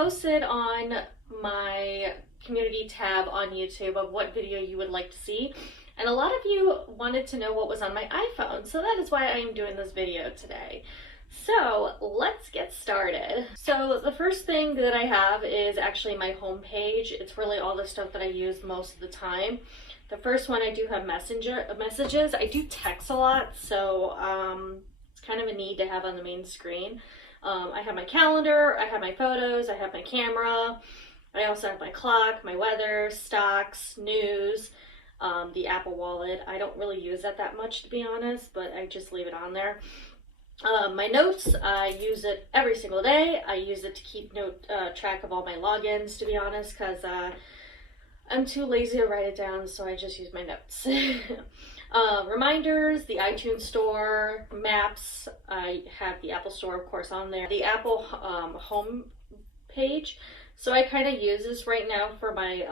posted on my community tab on YouTube of what video you would like to see. And a lot of you wanted to know what was on my iPhone, so that is why I am doing this video today. So let's get started. So the first thing that I have is actually my home page. It's really all the stuff that I use most of the time. The first one, I do have messages. I do text a lot, so it's kind of a need to have on the main screen. I have my calendar, I have my photos, I have my camera. I also have my clock, my weather, stocks, news, the Apple Wallet. I don't really use that much, to be honest, but I just leave it on there. My notes, I use it every single day. I use it to keep track of all my logins, to be honest, because I'm too lazy to write it down, so I just use my notes. Reminders, the iTunes Store, Maps. I have the Apple Store, of course, on there. The Apple home page. So I kind of use this right now for my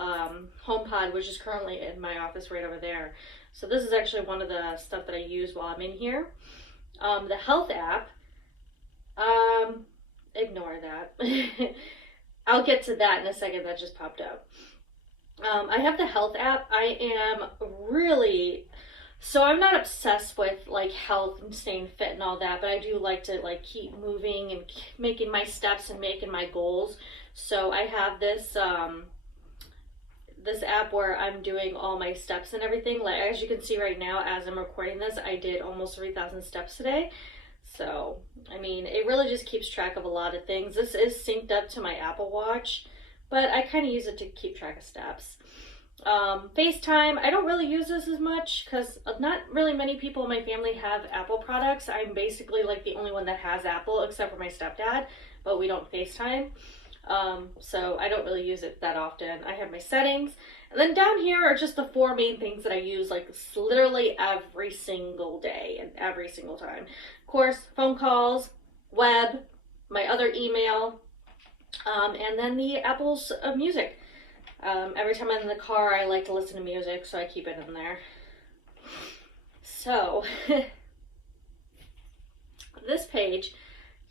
HomePod, which is currently in my office right over there. So this is actually one of the stuff that I use while I'm in here. The health app, ignore that. I'll get to that in a second. That just popped up. I have the health app. So I'm not obsessed with like health and staying fit and all that, but I do like to like keep moving and making my steps and making my goals. So I have this this app where I'm doing all my steps and everything. Like, as you can see right now, as I'm recording this, I did almost 3,000 steps today. So, I mean, it really just keeps track of a lot of things. This is synced up to my Apple Watch, but I kind of use it to keep track of steps. FaceTime, I don't really use this as much because not really many people in my family have Apple products. I'm basically like the only one that has Apple except for my stepdad, but we don't FaceTime. So I don't really use it that often. I have my settings, and then down here are just the 4 main things that I use like literally every single day and every single time. Of course, phone calls, web, my other email, and then the Apple's music. Every time I'm in the car, I like to listen to music, so I keep it in there. So this page,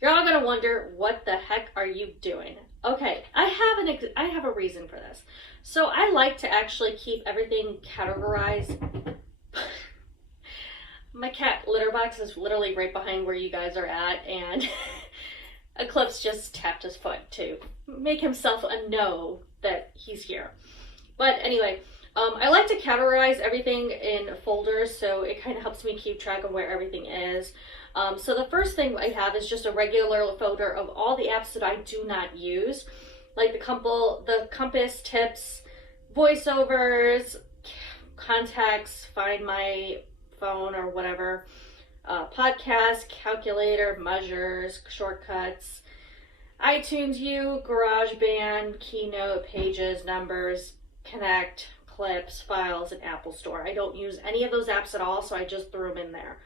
you're all gonna wonder, what the heck are you doing? Okay, I have a reason for this. So I like to actually keep everything categorized. My cat litter box is literally right behind where you guys are at, and Eclipse just tapped his foot to make himself know that he's here. But anyway, I like to categorize everything in folders, so it kind of helps me keep track of where everything is. So the first thing I have is just a regular folder of all the apps that I do not use, like the compass, tips, voiceovers, contacts, find my phone or whatever, podcast, calculator, measures, shortcuts, iTunes U, GarageBand, Keynote, Pages, Numbers, Connect, Clips, Files, and Apple Store. I don't use any of those apps at all, so I just threw them in there.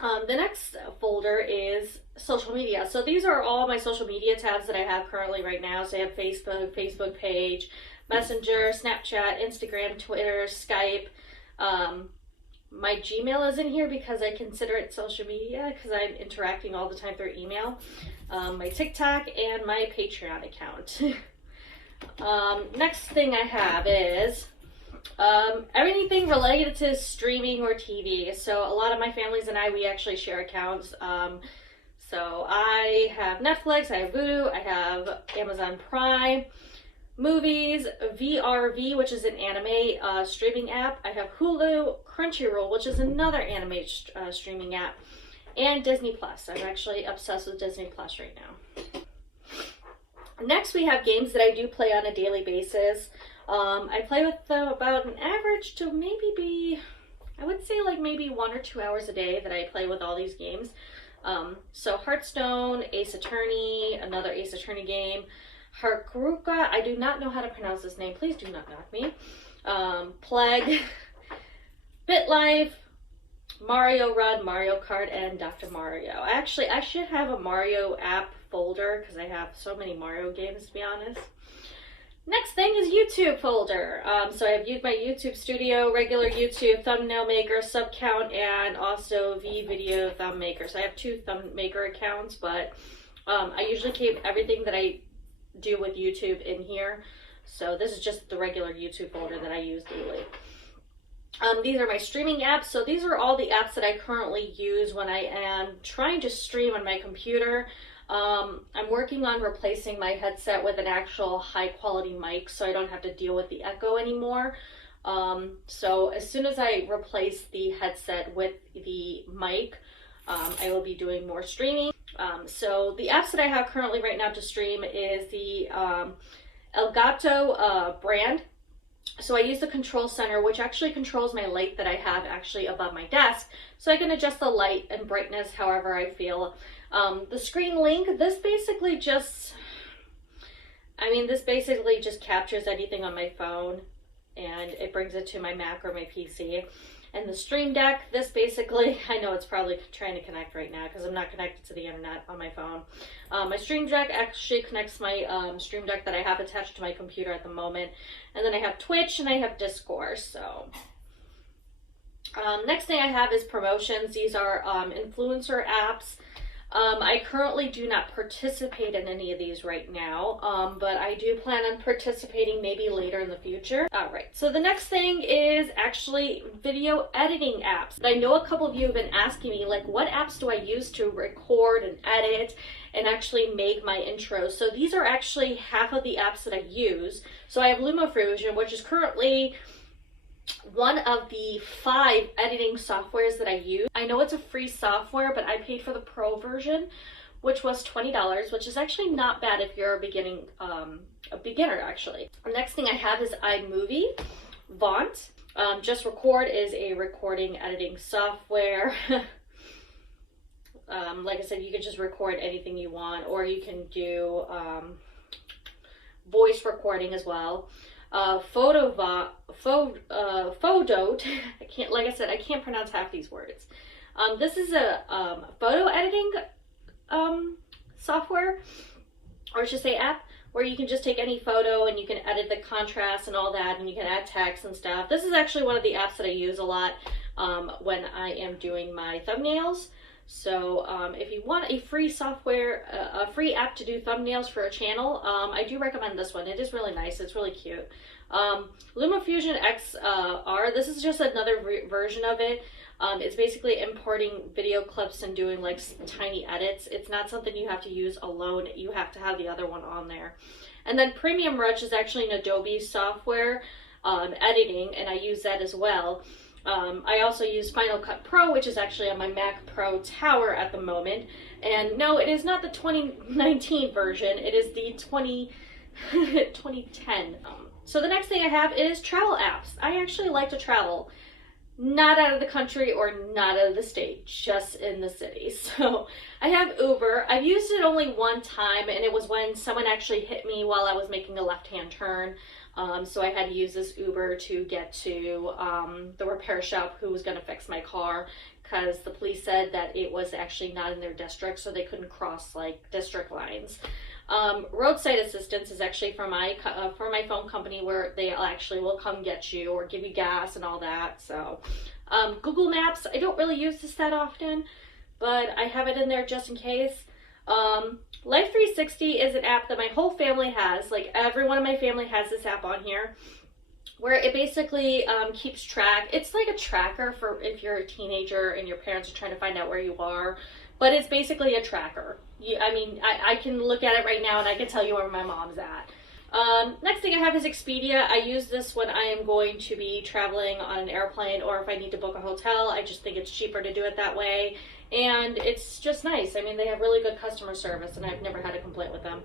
The next folder is social media. So these are all my social media tabs that I have currently right now. So I have Facebook page, Messenger, Snapchat, Instagram, Twitter, Skype. My Gmail is in here because I consider it social media because I'm interacting all the time through email. My TikTok and my Patreon account. Next thing I have is everything related to streaming or TV. So a lot of my families and I, we actually share accounts. So I have Netflix, I have Vudu, I have Amazon Prime, movies, VRV, which is an anime streaming app. I have Hulu, Crunchyroll, which is another anime streaming app, and Disney Plus. I'm actually obsessed with Disney Plus right now. Next, we have games that I do play on a daily basis. I play with them about an average to I would say like maybe 1 or 2 hours a day that I play with all these games. So Hearthstone, Ace Attorney, another Ace Attorney game, Haruka, I do not know how to pronounce this name, please do not knock me, Plague, BitLife, Mario Run, Mario Kart, and Dr. Mario. I should have a Mario app folder because I have so many Mario games, to be honest. Next thing is YouTube folder. So I've used my YouTube Studio, regular YouTube, thumbnail maker, sub count, and also video thumb maker. So I have 2 thumb maker accounts, but I usually keep everything that I do with YouTube in here. So this is just the regular YouTube folder that I use daily. These are my streaming apps. So these are all the apps that I currently use when I am trying to stream on my computer. I'm working on replacing my headset with an actual high quality mic so I don't have to deal with the echo anymore. So as soon as I replace the headset with the mic, I will be doing more streaming. So the apps that I have currently right now to stream is the Elgato brand. So I use the control center, which actually controls my light that I have actually above my desk. So I can adjust the light and brightness however I feel. The screen link, this basically just captures anything on my phone and it brings it to my Mac or my PC. And the Stream Deck, this basically, I know it's probably trying to connect right now because I'm not connected to the internet on my phone. My Stream Deck actually connects my Stream Deck that I have attached to my computer at the moment. And then I have Twitch and I have Discord, so. Next thing I have is promotions. These are influencer apps. I currently do not participate in any of these right now, but I do plan on participating maybe later in the future. All right, so the next thing is actually video editing apps. I know a couple of you have been asking me, like, what apps do I use to record and edit and actually make my intros? So these are actually half of the apps that I use. So I have LumaFusion, which is currently one of the 5 editing softwares that I use. I know it's a free software, but I paid for the pro version, which was $20, which is actually not bad if you're a beginner actually. The next thing I have is iMovie. Vaunt. Just Record is a recording editing software. Like I said, you can just record anything you want, or you can do voice recording as well. Photodote. I can't pronounce half these words. This is a photo editing software, or I should say app, where you can just take any photo and you can edit the contrast and all that, and you can add text and stuff. This is actually one of the apps that I use a lot when I am doing my thumbnails. So if you want a free software, a free app to do thumbnails for a channel, I do recommend this one. It is really nice. It's really cute. LumaFusion XR, this is just another version of it. It's basically importing video clips and doing like tiny edits. It's not something you have to use alone. You have to have the other one on there. And then Premium Rush is actually an Adobe software editing, and I use that as well. I also use Final Cut Pro, which is actually on my Mac Pro Tower at the moment. And no, it is not the 2019 version. It is the 2010. So the next thing I have is travel apps. I actually like to travel. Not out of the country or not out of the state, just in the city. So I have Uber. I've used it only one time, and it was when someone actually hit me while I was making a left-hand turn. So I had to use this Uber to get to the repair shop who was going to fix my car, because the police said that it was actually not in their district, so they couldn't cross like district lines. Roadside assistance is actually for my phone company, where they actually will come get you or give you gas and all that. So Google Maps, I don't really use this that often, but I have it in there just in case. Life 360 is an app that my whole family has. Like, everyone in my family has this app on here, where it basically keeps track. It's like a tracker for if you're a teenager and your parents are trying to find out where you are, but it's basically a tracker. I can look at it right now and I can tell you where my mom's at. Next thing I have is Expedia. I use this when I am going to be traveling on an airplane, or if I need to book a hotel. I just think it's cheaper to do it that way. And it's just nice. I mean, they have really good customer service, and I've never had a complaint with them.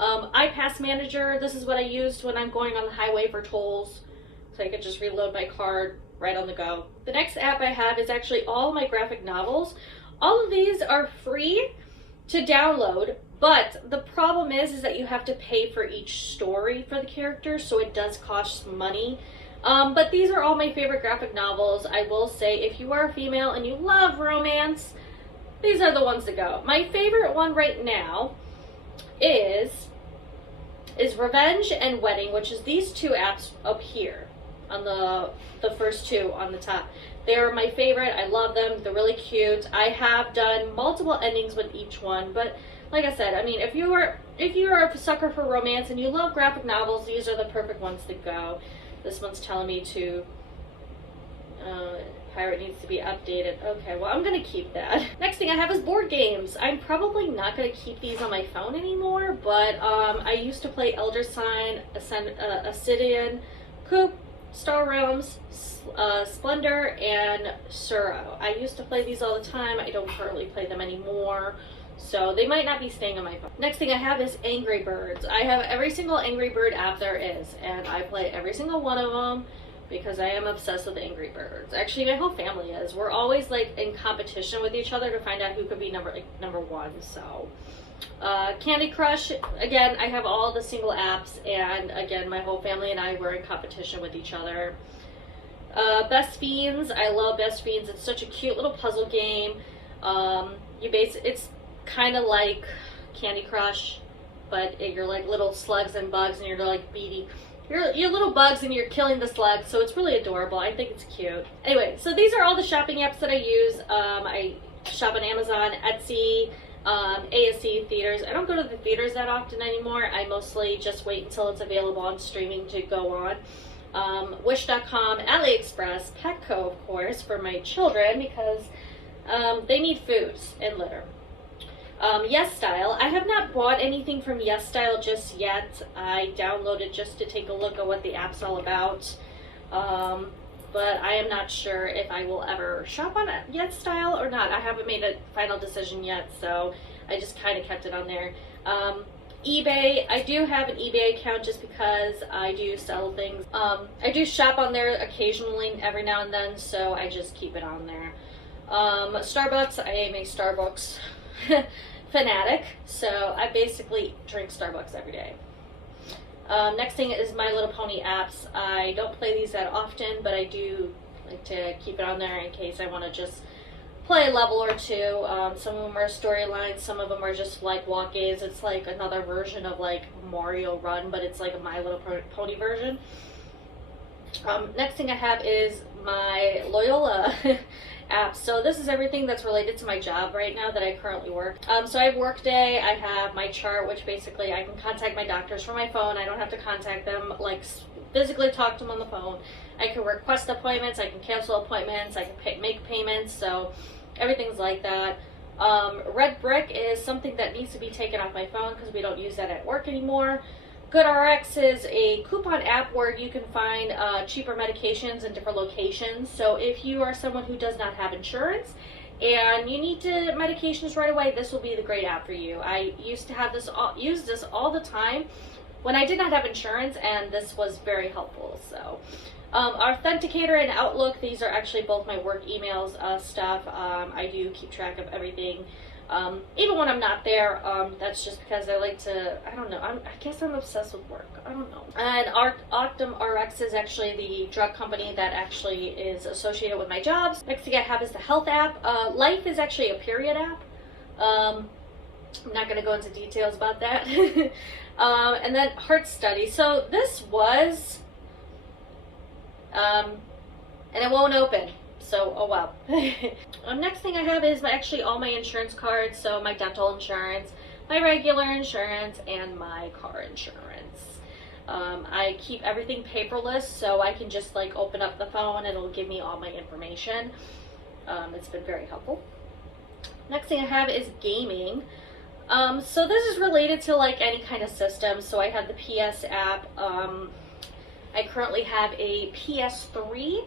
iPass Manager, this is what I used when I'm going on the highway for tolls, so I could just reload my card right on the go. The next app I have is actually all my graphic novels. All of these are free to download, but the problem is that you have to pay for each story for the characters, so it does cost money. But these are all my favorite graphic novels. I will say, if you are a female and you love romance, these are the ones to go. My favorite one right now is Revenge and Wedding, which is these two apps up here on the first two on the top. They're my favorite. I love them. They're really cute. I have done multiple endings with each one, but like I said, I mean, if you are if you're a sucker for romance and you love graphic novels, these are the perfect ones to go. This one's telling me to pirate needs to be updated. Okay, well, I'm gonna keep that. Next thing I have is board games. I'm probably not gonna keep these on my phone anymore, but I used to play Elder Sign, Ascidian, Coop, Star Realms, Splendor, and Suro. I used to play these all the time. I don't currently play them anymore, so they might not be staying on my phone. Next thing I have is Angry Birds. I have every single Angry Bird app there is, and I play every single one of them because I am obsessed with Angry Birds. Actually, my whole family is. We're always like in competition with each other to find out who could be number one. So, Candy Crush, again, I have all the single apps, and again, my whole family and I were in competition with each other. Best Fiends, I love Best Fiends. It's such a cute little puzzle game. It's kind of like Candy Crush, but you're like little slugs and bugs, and you're like beating. You're little bugs and you're killing the slugs, so it's really adorable. I think it's cute. Anyway, so these are all the shopping apps that I use. I shop on Amazon, Etsy, ASC, theaters. I don't go to the theaters that often anymore. I mostly just wait until it's available on streaming to go on. Wish.com, AliExpress, Petco, of course, for my children because they need food and litter. Yes Style. I have not bought anything from Yes Style just yet. I downloaded just to take a look at what the app's all about. But I am not sure if I will ever shop on Yes Style or not. I haven't made a final decision yet, so I just kind of kept it on there. eBay. I do have an eBay account just because I do sell things. I do shop on there occasionally every now and then, so I just keep it on there. Starbucks. I am a Starbucks fanatic, so I basically drink Starbucks every day. Next thing is My Little Pony apps. I don't play these that often, but I do like to keep it on there in case I want to just play a level or two. Some of them are storylines, some of them are just like walk-ins. It's like another version of like Mario Run, but it's like a My Little Pony version. Next thing I have is my Loyola app. So this is everything that's related to my job right now that I currently work. So I have Workday, I have my chart, which basically I can contact my doctors from my phone. I don't have to contact them, like physically talk to them on the phone. I can request appointments, I can cancel appointments, I can make payments, so everything's like that. Red Brick is something that needs to be taken off my phone because we don't use that at work anymore. GoodRx is a coupon app where you can find cheaper medications in different locations. So if you are someone who does not have insurance and you need medications right away, this will be the great app for you. I used to have use this all the time when I did not have insurance, and this was very helpful. So Authenticator and Outlook, these are actually both my work emails stuff. I do keep track of everything. Even when I'm not there, that's just because I like to, I don't know, I guess I'm obsessed with work, I don't know. And Optum RX is actually the drug company that actually is associated with my jobs. Next thing I have is the health app. Life is actually a period app. I'm not going to go into details about that. And then Heart Study. So this was, and it won't open. So, oh wow. Next thing I have is actually all my insurance cards. So my dental insurance, my regular insurance, and my car insurance. I keep everything paperless, so I can just like open up the phone and it'll give me all my information. It's been very helpful. Next thing I have is gaming. So this is related to like any kind of system. So I have the PS app. I currently have a PS3.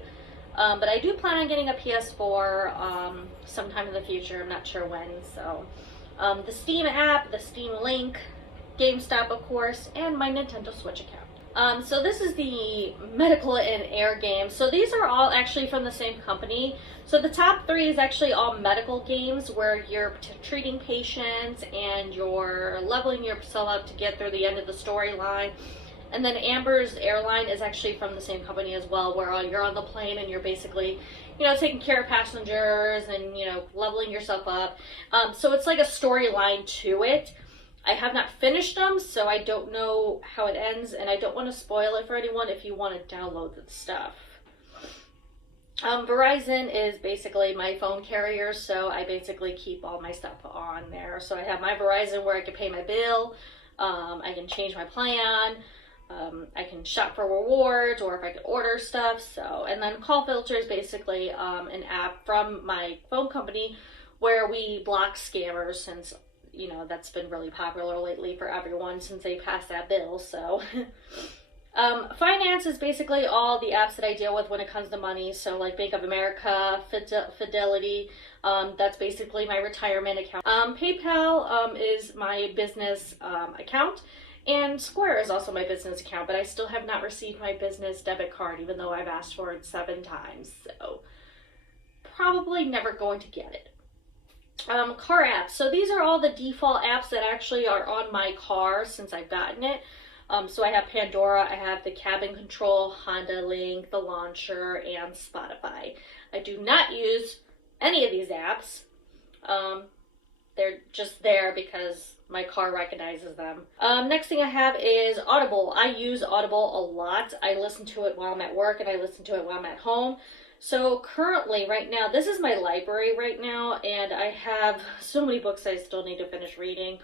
But I do plan on getting a PS4 sometime in the future. I'm not sure when. So the Steam app, the Steam Link, GameStop, of course, and my Nintendo Switch account. So this is the medical and air games. So these are all actually from the same company. So the top three is actually all medical games where you're treating patients and you're leveling yourself up to get through the end of the storyline. And then Amber's Airline is actually from the same company as well, where you're on the plane and you're basically, you know, taking care of passengers and, you know, leveling yourself up. So it's like a storyline to it. I have not finished them, so I don't know how it ends, and I don't want to spoil it for anyone if you want to download the stuff. Verizon is basically my phone carrier, so I basically keep all my stuff on there. So I have my Verizon where I can pay my bill. I can change my plan. I can shop for rewards, or if I could order stuff. So, and then Call Filter is basically an app from my phone company where we block scammers, since you know that's been really popular lately for everyone since they passed that bill. So finance is basically all the apps that I deal with when it comes to money. So like Bank of America, Fidelity, that's basically my retirement account. PayPal is my business account, and Square is also my business account, but I still have not received my business debit card, even though I've asked for it 7 times. So probably never going to get it. Car apps. So these are all the default apps that actually are on my car since I've gotten it. So I have Pandora, I have the cabin control, Honda Link, the launcher, and Spotify. I do not use any of these apps. They're just there because my car recognizes them. Next thing I have is Audible. I use Audible a lot. I listen to it while I'm at work, and I listen to it while I'm at home. So currently, right now, this is my library right now, and I have so many books I still need to finish reading.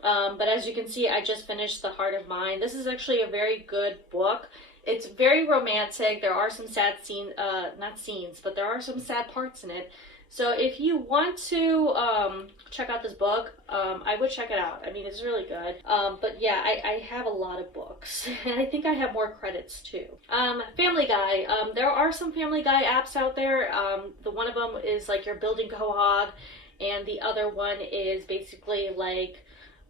But as you can see, I just finished The Heart of Mine. This is actually a very good book. It's very romantic. There are some sad scenes, not scenes, but there are some sad parts in it. So if you want to check out this book, I would check it out. I mean, it's really good. But yeah, I have a lot of books, and I think I have more credits too. Family Guy. There are some Family Guy apps out there. The one of them is like your building co-op, and the other one is basically like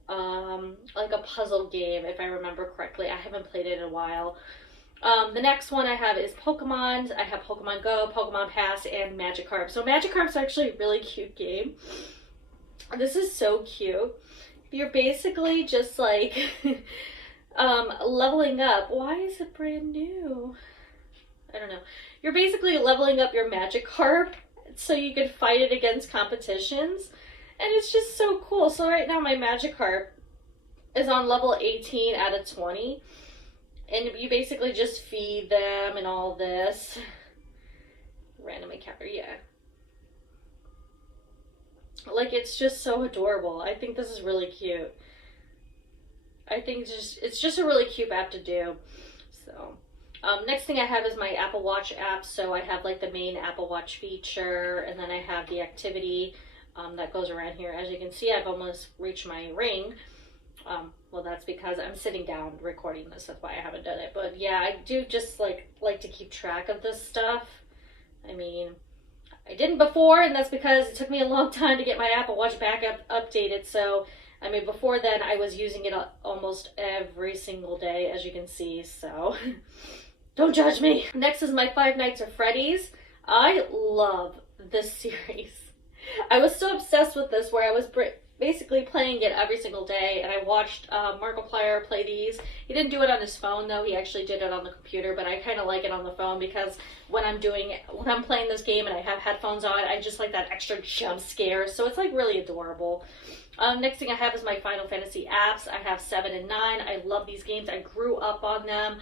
a puzzle game, if I remember correctly. I haven't played it in a while. The next one I have is Pokemon. I have Pokemon Go, Pokemon Pass, and Magikarp. So Magikarp's actually a really cute game. This is so cute. You're basically just like leveling up. Why is it brand new? I don't know. You're basically leveling up your Magikarp so you can fight it against competitions. And it's just so cool. So right now my Magikarp is on level 18 out of 20. And you basically just feed them and all this. Random encounter, yeah. Like, it's just so adorable. I think this is really cute. I think it's just a really cute app to do. So, next thing I have is my Apple Watch app. So I have like the main Apple Watch feature, and then I have the activity that goes around here. As you can see, I've almost reached my ring. Well, that's because I'm sitting down recording this. That's why I haven't done it. But yeah, I do just like to keep track of this stuff. I mean, I didn't before, and that's because it took me a long time to get my Apple Watch back updated. So, I mean, before then, I was using it almost every single day, as you can see. So, don't judge me. Next is my Five Nights at Freddy's. I love this series. I was so obsessed with this where I was basically playing it every single day, and I watched Markiplier play these. He didn't do it on his phone though, he actually did it on the computer, but I kind of like it on the phone because when I'm playing this game and I have headphones on, I just like that extra jump scare, so it's like really adorable. Next thing I have is my Final Fantasy apps. I have 7 and 9. I love these games. I grew up on them.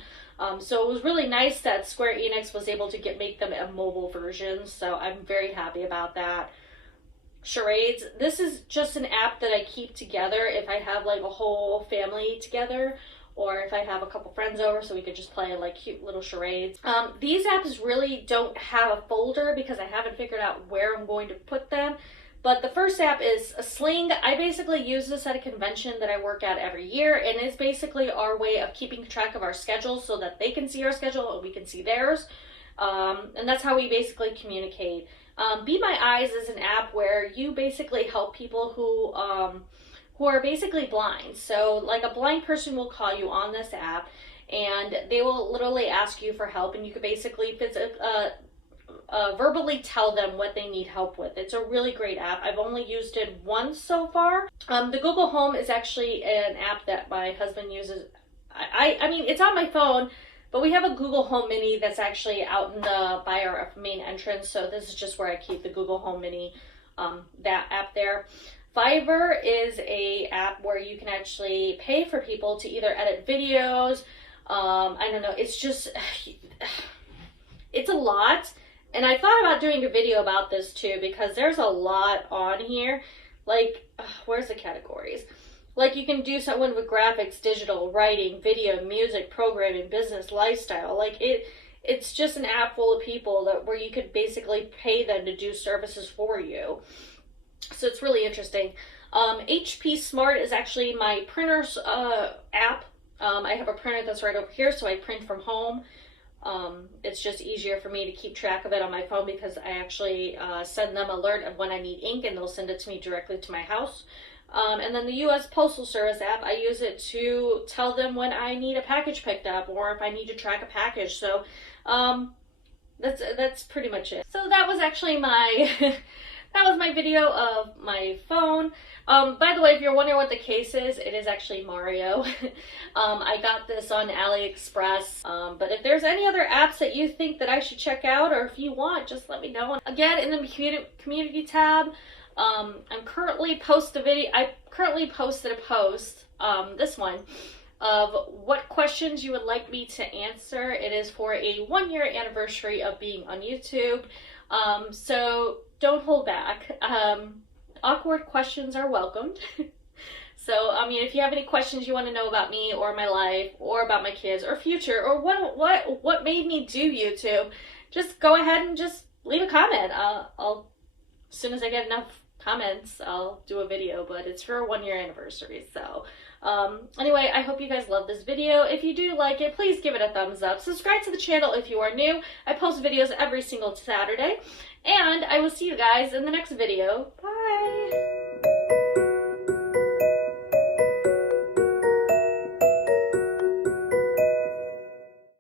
So it was really nice that Square Enix was able to make them a mobile version, so I'm very happy about that. Charades. This is just an app that I keep together if I have like a whole family together, or if I have a couple friends over so we could just play like cute little charades. These apps really don't have a folder because I haven't figured out where I'm going to put them. But the first app is a Sling. I basically use this at a convention that I work at every year, and it's basically our way of keeping track of our schedule so that they can see our schedule and we can see theirs. And that's how we basically communicate. Be My Eyes is an app where you basically help people who are basically blind. So like a blind person will call you on this app, and they will literally ask you for help, and you could basically verbally tell them what they need help with. It's a really great app. I've only used it once so far. The Google Home is actually an app that my husband uses. I mean, it's on my phone, but we have a Google Home Mini that's actually out by our main entrance, so this is just where I keep the Google Home Mini, that app there. Fiverr is a app where you can actually pay for people to either edit videos. I don't know, it's just, it's a lot. And I thought about doing a video about this too, because there's a lot on here. Like, where's the categories? Like you can do something with graphics, digital, writing, video, music, programming, business, lifestyle. Like it's just an app full of people where you could basically pay them to do services for you. So it's really interesting. HP Smart is actually my printer's app. I have a printer that's right over here, so I print from home. It's just easier for me to keep track of it on my phone because I actually send them alert of when I need ink, and they'll send it to me directly to my house. And then the U.S. Postal Service app, I use it to tell them when I need a package picked up or if I need to track a package. So that's pretty much it. So that was actually my that was my video of my phone. By the way, if you're wondering what the case is, it is actually Mario. I got this on AliExpress. But if there's any other apps that you think that I should check out, or if you want, just let me know. Again, in the community tab, I currently posted a post, this one, of what questions you would like me to answer. It is for a 1-year anniversary of being on YouTube. So don't hold back. Awkward questions are welcomed. So, I mean, if you have any questions you want to know about me or my life or about my kids or future or what made me do YouTube, just go ahead and just leave a comment. I'll as soon as I get enough comments, I'll do a video, but it's for a 1-year anniversary. So, anyway, I hope you guys love this video. If you do like it, please give it a thumbs up. Subscribe to the channel if you are new. I post videos every single Saturday. And I will see you guys in the next video. Bye!